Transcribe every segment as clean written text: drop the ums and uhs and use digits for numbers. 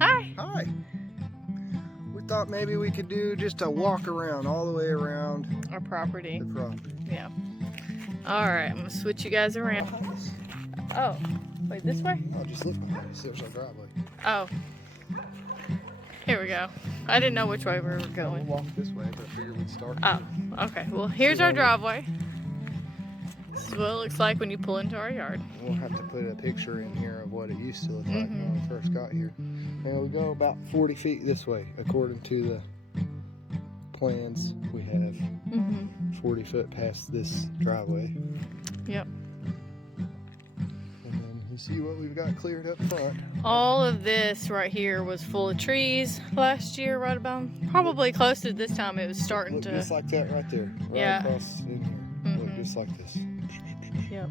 Hi. Hi. We thought maybe we could do just a walk around all the way around Our property. the property. Yeah. Alright, I'm gonna switch you guys around. Behind us. Oh, wait, this way? Oh, just look behind us. There's our driveway. Oh. Here we go. I didn't know which way we were We'll going. walk this way, but I figured we'd start Oh, here. okay. Well, here's our driveway. This is what it looks like when you pull into our yard. We'll have to put a picture in here of what it used to look like when we first got here. And we go about 40 feet this way, according to the plans we have. 40 foot past this driveway. Yep. And then you see what we've got cleared up front. All of this right here was full of trees last year, right about, probably close to this time it was starting Look to. just like that right there. Right Yeah. across in here. Look just like this. Yep.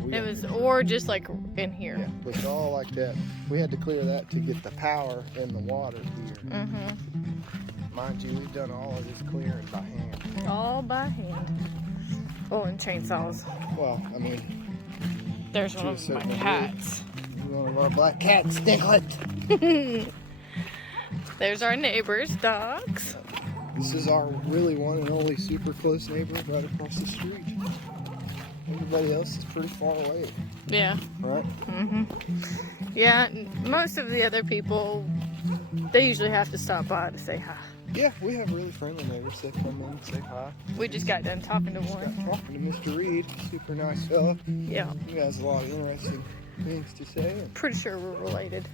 We It got was, pictures. or just like in here. Yeah, look all like that. We had to clear that to get the power and the water here. Mind you, we've done all of this clearing by hand. All by hand. Oh, and chainsaws. Well, I mean, There's To one a of my certain degree. cats. one of our black cats, Stinklet. There's our neighbor's dogs. This is our really one and only super close neighbor right across the street. Everybody else is pretty far away, Yeah. right? Yeah, most of the other people, they usually have to stop by to say hi. Yeah, we have really friendly neighbors that come in and say hi. We just got done talking to Just one. got talking to Mr. Reed, super nice fella. Yeah, He has a lot of interesting things to say. And pretty sure we're related.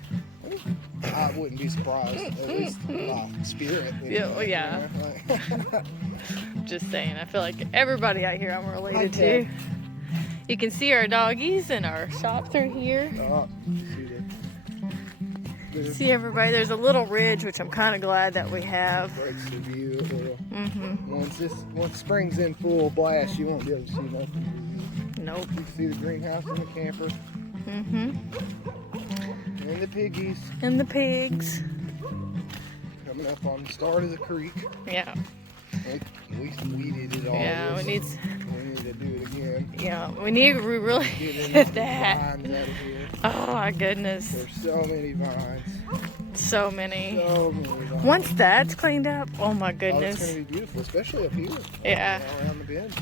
I wouldn't be surprised, at least spirit. Yeah, well, yeah. Like, Just saying, I feel like everybody out here I'm related Okay. to. You can see our doggies in our shop through here. see that? See everybody, there's a little ridge, which I'm kind of glad that we have. Breaks the view a little. Once spring's in full blast, you won't be able to see nothing. Nope. You can see the greenhouse and the camper and the piggies And the pigs. coming up on the start of the creek. Yeah. We weeded it all. Yeah, we need, We need to do it again. yeah, we really Get hit enough that. vines out of here. Oh my goodness. There's so many vines. So many. So many vines. Once that's cleaned up, oh my Oh, it's goodness. going to be beautiful, especially up here. Yeah. Around the bend.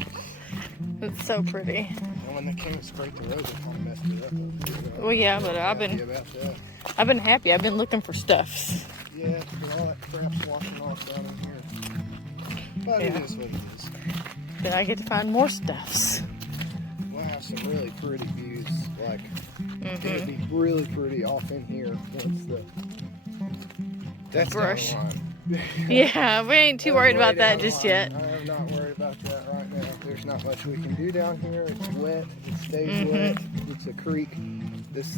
It's so pretty. And when they came and scraped the road, they kind of messed it up. Over here. Well, yeah, but Happy about that. I've been happy. I've been looking for stuffs. Yeah, and all that crap's washing off down in here. But Yeah. it is what it is. Then I get to find more stuffs. We'll have some really pretty views. Like, it'll be really pretty off in here once the... That's Brush. down the line. Yeah, we ain't too worried about that just yet. I'm not worried about that right now. There's not much we can do down here. It's wet. It stays wet. It's a creek.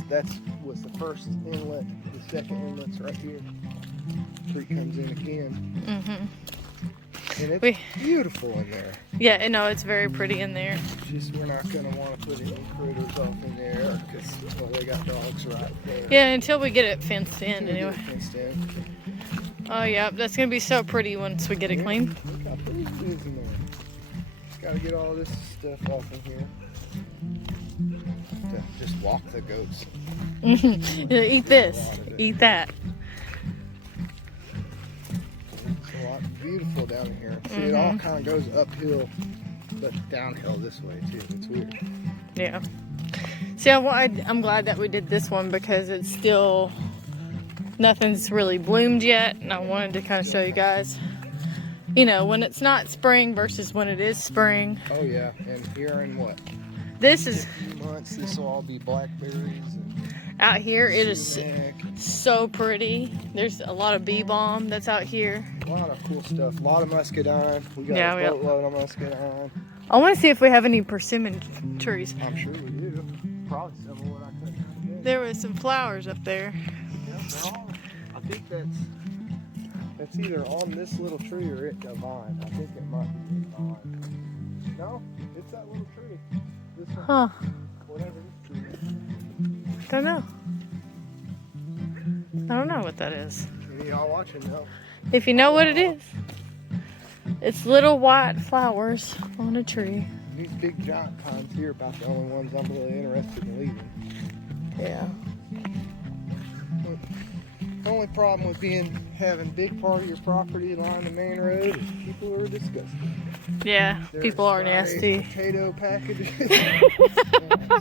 That was the first inlet. The second inlet's right here. Creek comes in again. And it's beautiful in there. Yeah, no, it's very pretty in there. Just we're not gonna want to put any critters off in there because well, they got dogs right there. Yeah, until we get it fenced in We'll get anyway. it fenced in. Oh yeah, that's gonna be so pretty once we get it clean. Look how pretty it is in there. Just gotta get all this stuff off in here. To just walk the goats. Eat this. Eat that. It's a lot beautiful down in here. See, it all kind of goes uphill, but downhill this way too. It's weird. Yeah. See, I'm glad that we did this one because it's still, nothing's really bloomed yet. And I wanted to kind of show you guys, you know, when it's not spring versus when it is spring. Oh yeah, and here in what? This is, A few months, this will all be blackberries and out here, it is sumac. so pretty. There's a lot of bee balm that's out here. A lot of cool stuff. A lot of muscadine. We got Yeah, a we got- boatload of muscadine. I want to see if we have any persimmon trees. I'm sure we do. Probably some of what I couldn't get. There was some flowers up there. I think that's either on this little tree or it's a vine. I think it might be a vine. No, it's that little tree. This one. Huh. Whatever this tree is. Don't know. I don't know what that is. Any of y'all watching though? If you know what it is, it's little white flowers on a tree. These big giant pines here are about the only ones I'm really interested in leaving. Yeah. only problem with having big part of your property along the main road is people are disgusting. Yeah, There's people are fries, nasty. Potato packages,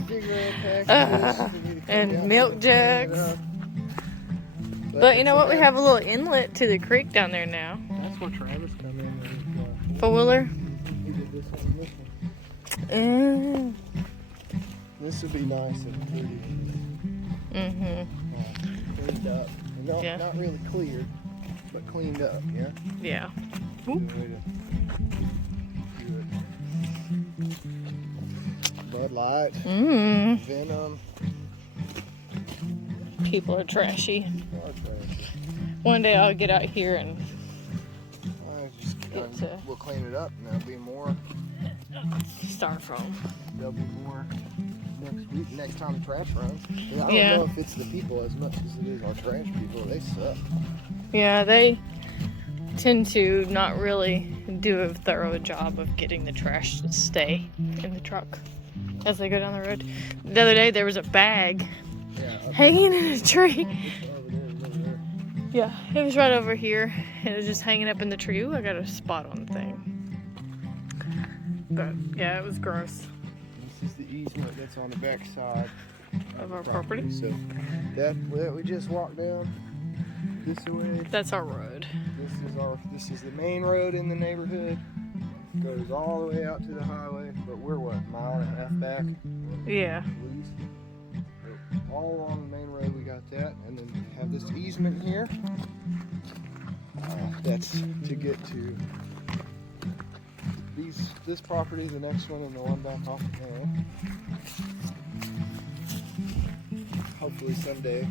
cigarette packages, And milk jugs. But you know what? We have a little inlet to the creek down there now. That's where Travis come in. Four-wheeler. He did this one and this one. This would be nice and pretty. Cleaned up. And Yeah. Not really cleared, but cleaned up, yeah? Yeah. Good way to do it. Bud Light, Venom. People are trashy. Car trash. One day I'll get out here and We'll clean it up and there'll be more. styrofoam. There'll be more next week, next time the trash runs. I don't Yeah. know if it's the people as much as it is our trash people. They suck. Yeah, they tend to not really do a thorough job of getting the trash to stay in the truck as they go down the road. The other day there was a bag hanging in a tree. Yeah, it was right over here. It was just hanging up in the tree. Ooh, I got a spot on the thing. But yeah, it was gross. This is the easement that's on the back side Of our property. So that we just walked down this way. That's our road. This is the main road in the neighborhood. Goes all the way out to the highway, but we're what, a mile and a half back? Yeah. At least. So all along the main road we got that, and then we have this easement here. That's to get to this property, the next one, and the one back off the hill. Hopefully someday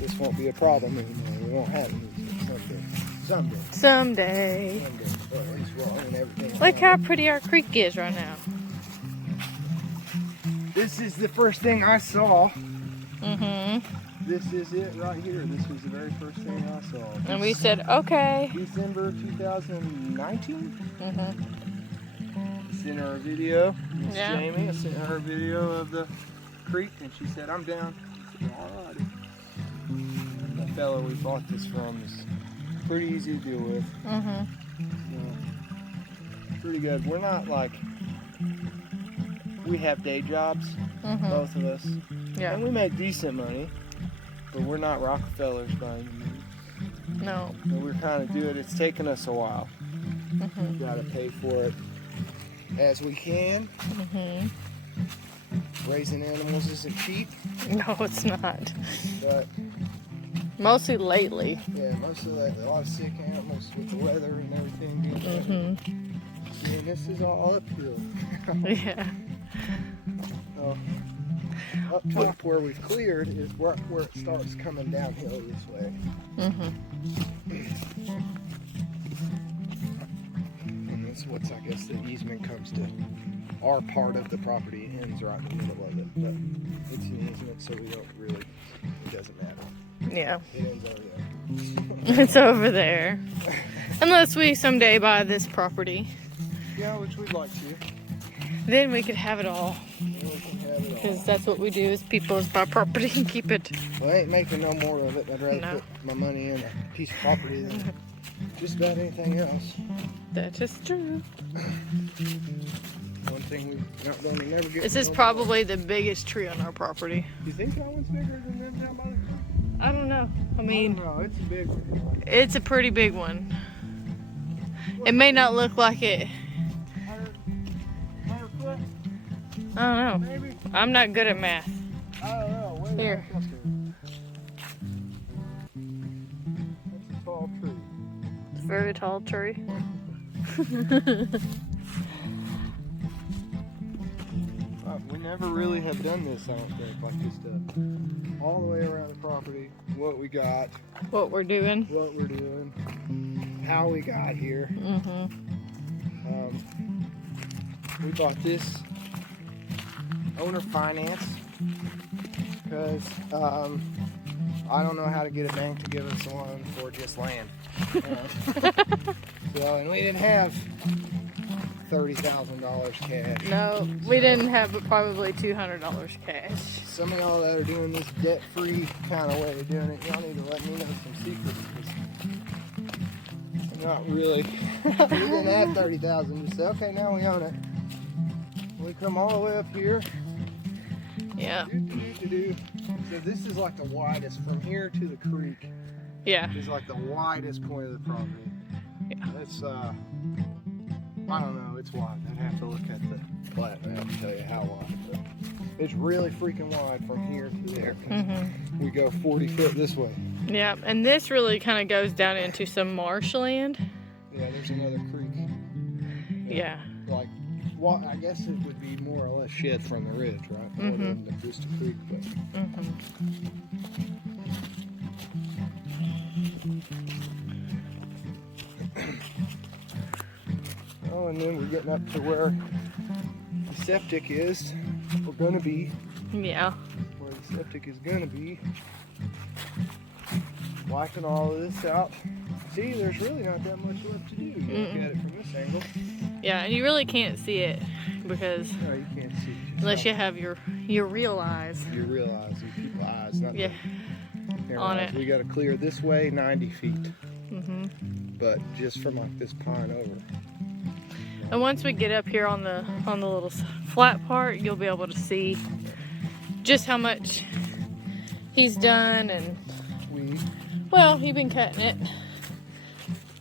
this won't be a problem anymore. We won't have it someday. Someday. But at least we'll own everything. Look how pretty our creek is right now. This is the first thing I saw. Mm-hmm. This is it right here. This was the very first thing I saw. And we said, okay. December 2019. Mm-hmm. Sent her a video. Miss Yeah. Jamie, I sent her a video of the creek, and she said, I'm down. I said, all right. And the fellow we bought this from is pretty easy to deal with. Mm-hmm. Pretty good. We're not like, we have day jobs, both of us. Yeah. And we make decent money, but we're not Rockefellers by any means. No. And we're kind of doing it. It's taken us a while. Mm-hmm. Got to pay for it as we can. Mm-hmm. Raising animals isn't cheap, No, it's not. but Mostly lately. yeah, most of that, a lot of sick animals with the weather and everything. Mm-hmm. I mean, this is all uphill. Yeah. Up top where we've cleared is where it starts coming downhill this way. Mm-hmm. And that's what's, I guess, the easement comes to our part of the property, ends right in the middle of it. But it's an easement, so we don't really, it doesn't matter. Yeah. It ends over there. It's over there. Unless we someday buy this property. Yeah, which we'd like to. Then we could have it all. Then we can have it all. Because that's what we do as people, is buy property and keep it. Well, I ain't making no more of it. I'd rather No. put my money in a piece of property than just about anything else. That is true. One thing we not going to never get. This is probably the biggest tree on our property. You think that one's bigger than them down by the creek? I don't know. I mean, No, it's a big one. it's a pretty big one. It may not look like it. 100 foot, I don't know. maybe? I'm not good at math. I don't know. Way Here. back up there. That's a tall tree. It's a very tall tree. We never really have done this, I don't think, like this stuff. All the way around the property, what we got, What we're doing. what we're doing, how we got here. Mm-hmm. We bought this owner finance because I don't know how to get a bank to give us a loan for just land. So, and we didn't have $30,000 cash. No, we didn't have but probably $200 cash. Some of y'all that are doing this debt-free kind of way of doing it, y'all need to let me know some secrets. I'm not really. We didn't have 30,000. Just say, okay, now we own it. We come all the way up here. Yeah. So this is like the widest from here to the creek. Yeah. It's like the widest point of the property. Yeah. It's I don't know, it's wide. I'd have to look at the plat map to tell you how wide. But it's really freaking wide from here to there. We go 40 foot this way. Yeah, and this really kind of goes down into some marshland. Yeah, there's another creek. Yeah. Like, well, I guess it would be more or less shed from the ridge, right? More than just a creek, but. Oh, and then we're getting up to where the septic is. We're gonna be. Yeah. Where the septic is gonna be. Wiping all of this out. See, there's really not that much left to do. You look at it from this angle. Yeah, and you really can't see it because No, you can't see it. unless you have your real eyes. You realize your people's eyes, not Yeah. On it. We got to clear this way 90 feet. But just from like this pine over. And once we get up here on the little flat part, you'll be able to see just how much he's done. And well, you've been cutting it.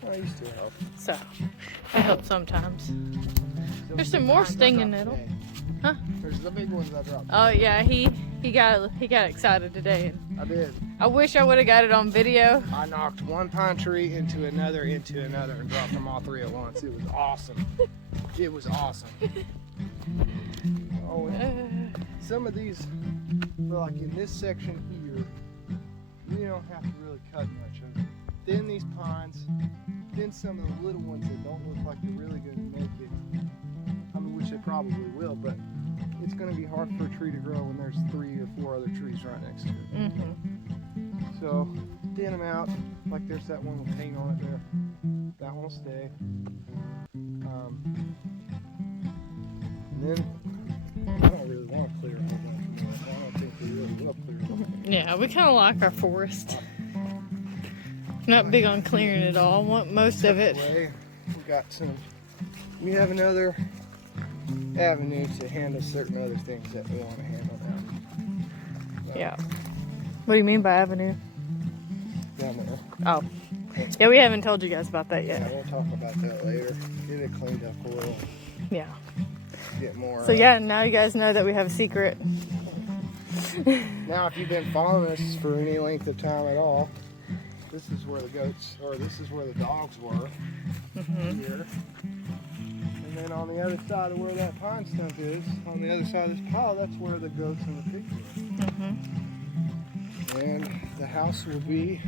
I used to help. So I help sometimes. There's some more stinging nettle. Huh? There's the big ones I dropped. Oh yeah, he got excited today. I did. I wish I would have got it on video. I knocked one pine tree into another, and dropped them all three at once. It was awesome. It was awesome. Oh, and some of these, like in this section here, we don't have to really cut much of it. Then these pines, then some of the little ones that don't look like they're really going to make it. I mean, which they probably will, but it's going to be hard for a tree to grow when there's 3 or 4 other trees right next to it. So, thin them out. Like there's that one with paint on it there. That one will stay. And then, I don't really want to clear it. I don't think we really will clear it. Yeah, we kind of like our forest. Not big on clearing it all. Want most of it. We have another avenue to handle certain other things that we want to handle now. So, Yeah. What do you mean by avenue? down there. Oh. Yeah, we haven't told you guys about that yet. Yeah, we'll talk about that later. Get it cleaned up a little. Yeah. Get more. So yeah, now you guys know that we have a secret. Now, if you've been following us for any length of time at all, this is where the goats, or this is where the dogs were. Here. And then on the other side of where that pine stump is, on the other side of this pile, that's where the goats and the pigs were. And the house will be,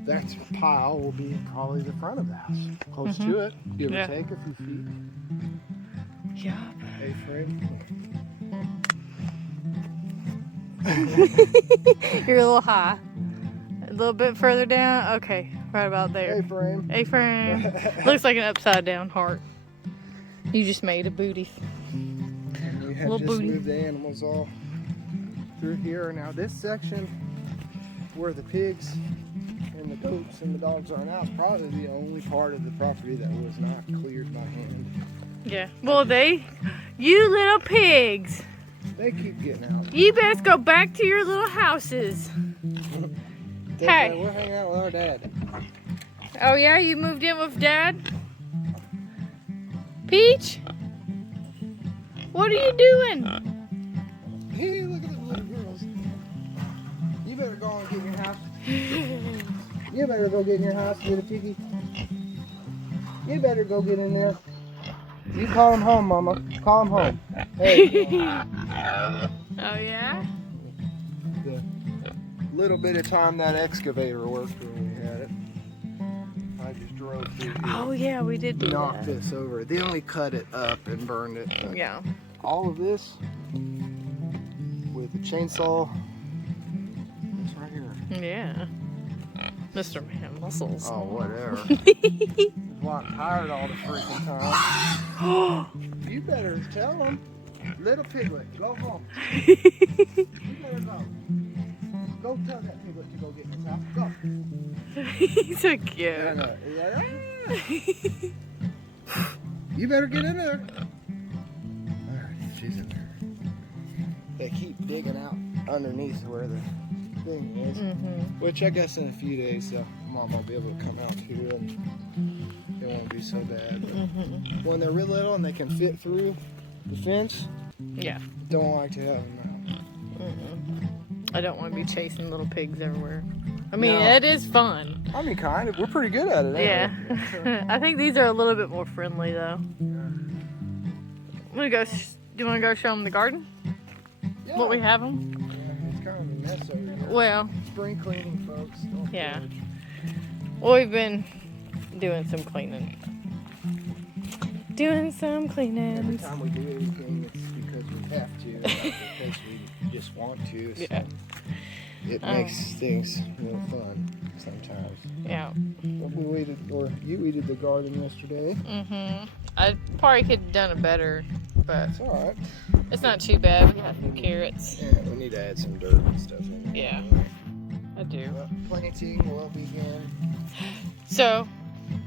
that pile will be probably the front of the house. Close to it, give or take a few feet. Yeah. A-frame. You're a little high. A little bit further down. Okay, right about there. A-frame. A-frame. Looks like an upside down heart. You just made a booty. And we have Little just booty. moved the animals all through here. Now this section where the pigs and the goats and the dogs are now is probably the only part of the property that was not cleared by hand. Yeah. Well, you little pigs. They keep getting out. You best go back to your little houses. Hey. We're hanging out with our dad. Oh yeah, you moved in with Dad? Peach? What are you doing? Hey, look at the little girls. You better go and get in your house. You better go get in your house, little piggy. You better go get in there. You call him home, Mama. Call him home. Hey. Oh yeah? The little bit of time that excavator worked when we had it, I just drove through here. Oh yeah, we did do Knocked that. this over. They only cut it up and burned it. But Yeah. all of this with a chainsaw. It's right here. Yeah. Mr. Man Muscles. Oh, whatever. why I'm tired all the freaking time. You better tell them. Little piglet, go home. You better go. Go tell that piglet to go get in his house. Go. He's so cute. Yeah, I know. He's like, ah. You better get in there. Alright, she's in there. They keep digging out underneath where the thing is. Which I guess in a few days, Mom will be able to come out too, and it won't be so bad. But when they're real little and they can fit through the fence, yeah, don't like to have them out. I don't want to be chasing little pigs everywhere. I mean, No. it is fun. I mean, kind of. We're pretty good at it. Yeah. I think these are a little bit more friendly, though. I'm gonna go. Do you want to go show them the garden? Yeah. What we have them? Yeah, it's kind of a mess over here. Well, Spring cleaning, folks. Don't yeah. judge. Well, we've been doing some cleaning. Doing some Every cleaning. time we do anything, it's because we have to, not because we just want to. So Yeah. it makes things real fun sometimes. Yeah. But we weeded, or you weeded the garden yesterday. I probably could have done it better, but It's all right. it's not too bad. We have some carrots. Yeah, we need to add some dirt and stuff in there. Yeah. I do. Well, planting will begin. So,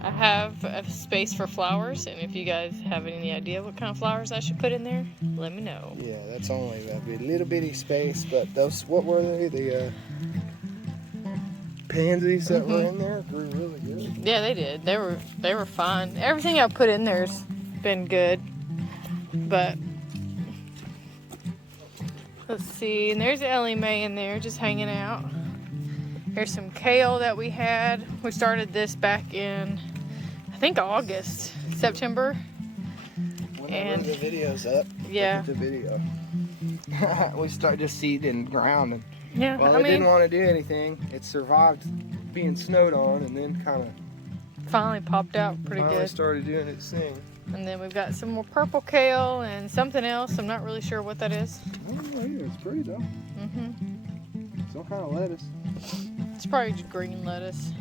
I have a space for flowers, and if you guys have any idea what kind of flowers I should put in there, let me know. Yeah, that's only a little bitty space, but those, what were they? The pansies that were in there grew really good. Yeah, they did. They were fine. Everything I put in there's been good, but let's see. And there's Ellie Mae in there just hanging out. Here's some kale that we had. We started this back in, I think, August, September. Whenever And- the video's up, Yeah. look at the video. We started just seeding ground, and Yeah, well, I it mean, didn't want to do anything. It survived being snowed on, and then kind of finally popped out pretty finally good. started doing its thing. And then we've got some more purple kale and something else. I'm not really sure what that is. I don't know either. It's pretty though. Some kind of lettuce. It's probably just green lettuce.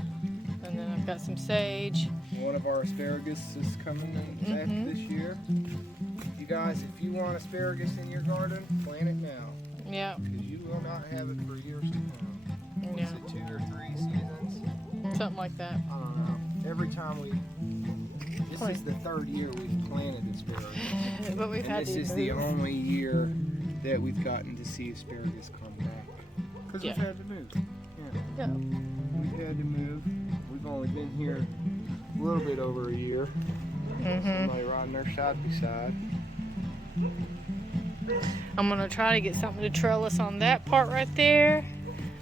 And then I've got some sage. One of our asparagus is coming in back this year. You guys, if you want asparagus in your garden, plant it now, Yeah. because you will not have it for years to come. Yeah. Is it 2 or 3 seasons? Something like that. I don't know. Every time this is the 3rd year we've planted asparagus. But we've had And this to is the move. only year that we've gotten to see asparagus come back. Because Yeah. we've had to move. Yeah. We've had to move. We've only been here a little bit over a year. Somebody riding their side by side. I'm gonna try to get something to trellis on that part right there.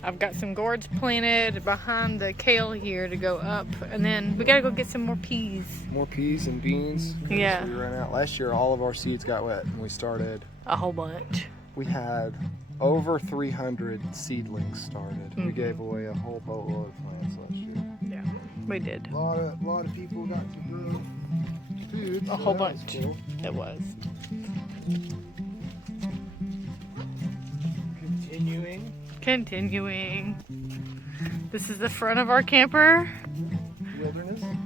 I've got some gourds planted behind the kale here to go up, and then we gotta go get some more peas. More peas and beans. Yeah. We ran out. Last year, all of our seeds got wet, and we started. A whole bunch. We had over 300 seedlings started. We gave away a whole boatload of plants last year. Yeah, we did. A lot of people got to grow food. A so whole that was bunch. cool. It was. Continuing. This is the front of our camper.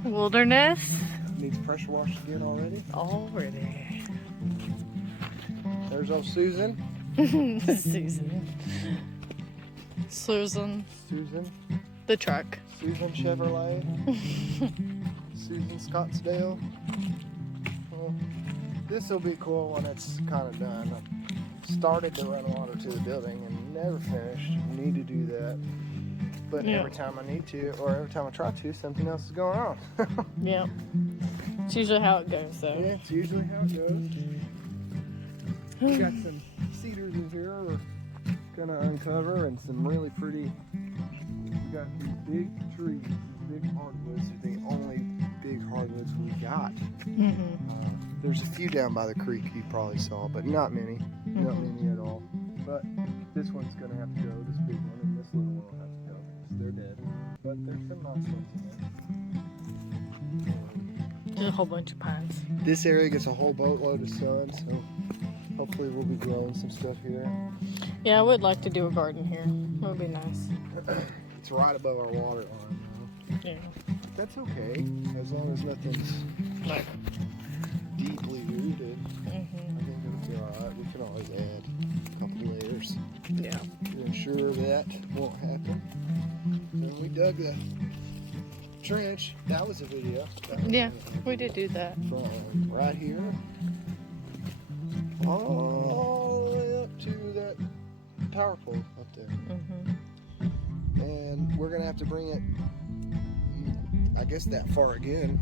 Wilderness. Needs pressure washed again already. Already. There's old Susan. Susan. Susan. The truck. Susan Chevrolet. Susan Scottsdale. Well, this will be cool when it's kind of done. I started to run water to the building and never finished. Need to do that. But Yeah. every time I need to, or every time I try to, something else is going on. Yeah. It's usually how it goes, though. Yeah, it's usually how it goes. We got some cedars in here we're gonna uncover, and some really pretty. We got these big trees, these big hardwoods. They're the only big hardwoods we got. There's a few down by the creek you probably saw, but not many. Not many at all. But this one's gonna have to go. This big one and this little one will have to go. They're dead. But there's some nice ones in there. There's a whole bunch of pines. This area gets a whole boatload of sun, so hopefully we'll be growing some stuff here. Yeah, I would like to do a garden here. It would be nice. It's right above our water line. Yeah. that's okay, as long as nothing's Like, deeply rooted. I mm-hmm. think it'll be alright. We can always add a couple layers Yeah. to ensure that won't happen. When we dug the trench, that was a video. Yeah, we did do that. From right here all the way up to that power pole up there. Mm-hmm. And we're gonna have to bring it, I guess, that far again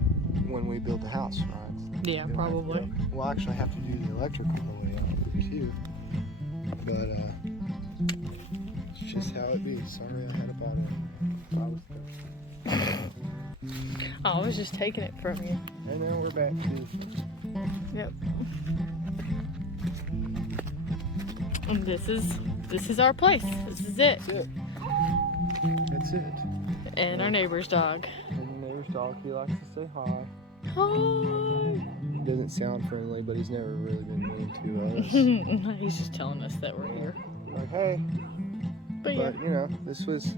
when we build the house, right? Yeah, probably. We'll actually have to do the electrical the way out too. But it's just how it be. Sorry, I had a bottle. I was just taking it from you. And then we're back to. Yep. And this is our place. This is it. That's it. That's it. And our neighbor's dog. And the neighbor's dog, he likes to say hi. Hi. Doesn't sound friendly, but he's never really been mean to us. He's just telling us that we're here. Like, hey. But yeah. But, you know, this was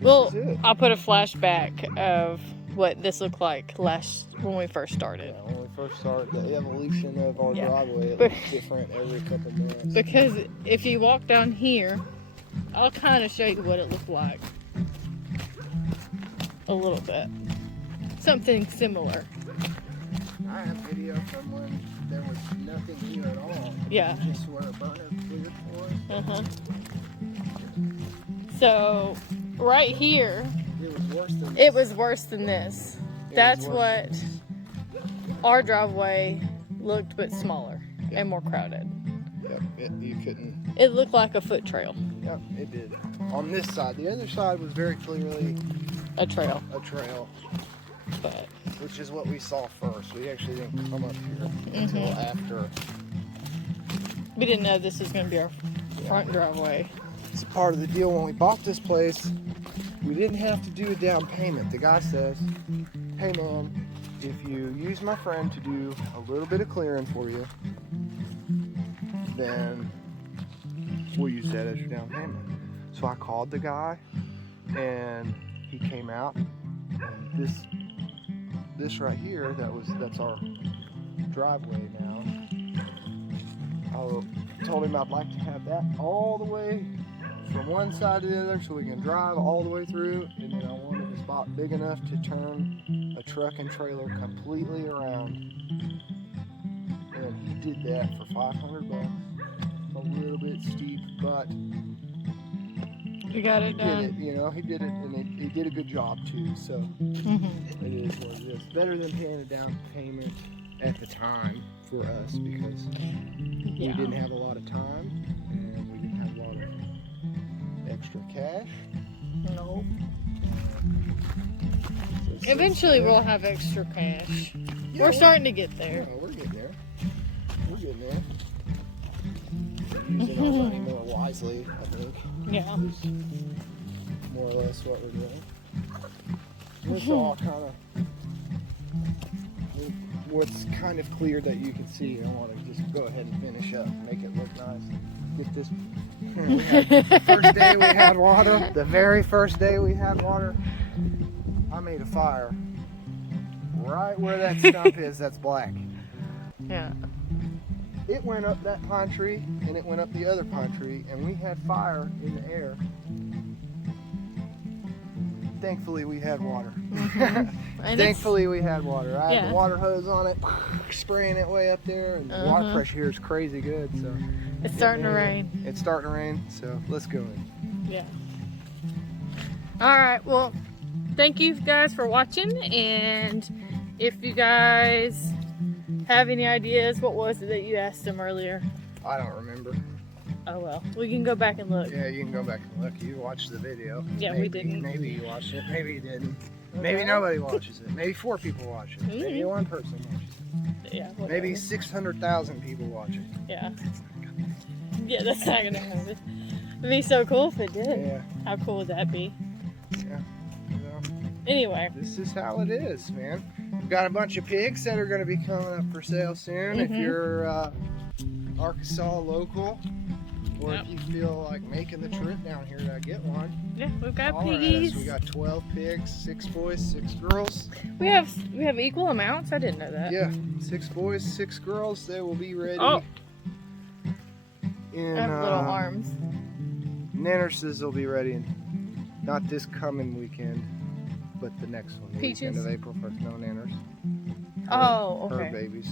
Well, it. I'll put a flashback of what this looked like when we first started. Yeah, when we first started, the evolution of our Yeah. driveway, it But- looks different every couple months. Because if you walk down here, I'll kind of show you what it looked like. A little bit. Something similar. I have video from when there was nothing here at all. Yeah. Just where a burner cleared for us. Uh-huh. So, right here, It was worse than it was worse than this. It That's was what worse our driveway looked, but smaller and more crowded. Yep, you couldn't. It looked like a foot trail. Yep, it did. On this side. The other side was very clearly A trail. a trail, But which is what we saw first. We actually didn't come up here until after. we didn't know this was going to be our front driveway. It's part of the deal when we bought this place. We didn't have to do a down payment. The guy says, hey man, if you use my friend to do a little bit of clearing for you, then we'll use that as your down payment. So I called the guy and he came out, and this right here, that's our driveway now. I told him I'd like to have that all the way from one side to the other so we can drive all the way through, and then I wanted a spot big enough to turn a truck and trailer completely around. And he did that for $500. A little bit steep, but We got it he did done. it, you know, he did it, and he did a good job too, so Mm-hmm. it is what it is. Better than paying a down payment at the time for us, because we Yeah. didn't have a lot of time and we didn't have a lot of extra cash. No. So Eventually since then- we'll have extra cash. Yeah, We're starting to get there. Yeah, we're getting there. We're getting there. Using our money more wisely, I think, Yeah. is more or less what we're doing. It's all kind of what's kind of clear that you can see. I want to just go ahead and finish up, make it look nice. Get this. The first day we had water, the very first day we had water, I made a fire right where that stump is. That's black. Yeah. It went up that pine tree and it went up the other pine tree, and we had fire in the air. Thankfully we had water. And Thankfully we had water. I had Yeah. the water hose on it, spraying it way up there, and the water pressure here is crazy good. So it's starting to rain. It's starting to rain, so let's go in. Yeah. All right. Well, thank you guys for watching. And if you guys have any ideas, what was it that you asked them earlier? I don't remember. Oh well, we can go back and look. Yeah, you can go back and look. You watched the video. Yeah, maybe, we didn't. Maybe you watched it. Maybe you didn't. Maybe nobody watches it. Maybe 4 people watch it. Maybe Mhm. 1 person watches it. Yeah. Whatever. Maybe 600,000 people watch it. Yeah. Yeah, that's not gonna happen. It'd be so cool if it did. Yeah. How cool would that be? Yeah. Well, Anyway. this is how it is, man. We've got a bunch of pigs that are going to be coming up for sale soon. If Mhm. you're Arkansas local, Or Yep. if you feel like making the trip down here to get one, Yeah, we've got holler at us. piggies. We got 12 pigs, 6 boys, 6 girls. We have equal amounts. I didn't know that. Yeah, 6 boys, 6 girls. They will be ready. Oh. In I have little arms. Nannerses will be ready in not this coming weekend, but the next one. The Peaches? weekend of April 1st. No Nanners. Oh, Her okay. babies.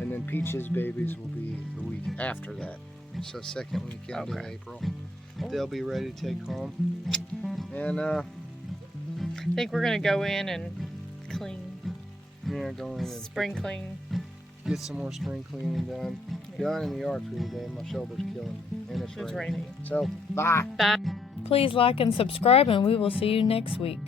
And then Peach's babies will be the week after that. So second weekend of Okay. April. They'll be ready to take home. And I think we're gonna go in and clean, yeah, go in and spring clean. get some more spring cleaning done. Done in the yard for today. My shoulder's killing me. And it's It's raining. raining. So, bye. Bye. Please like and subscribe, and we will see you next week.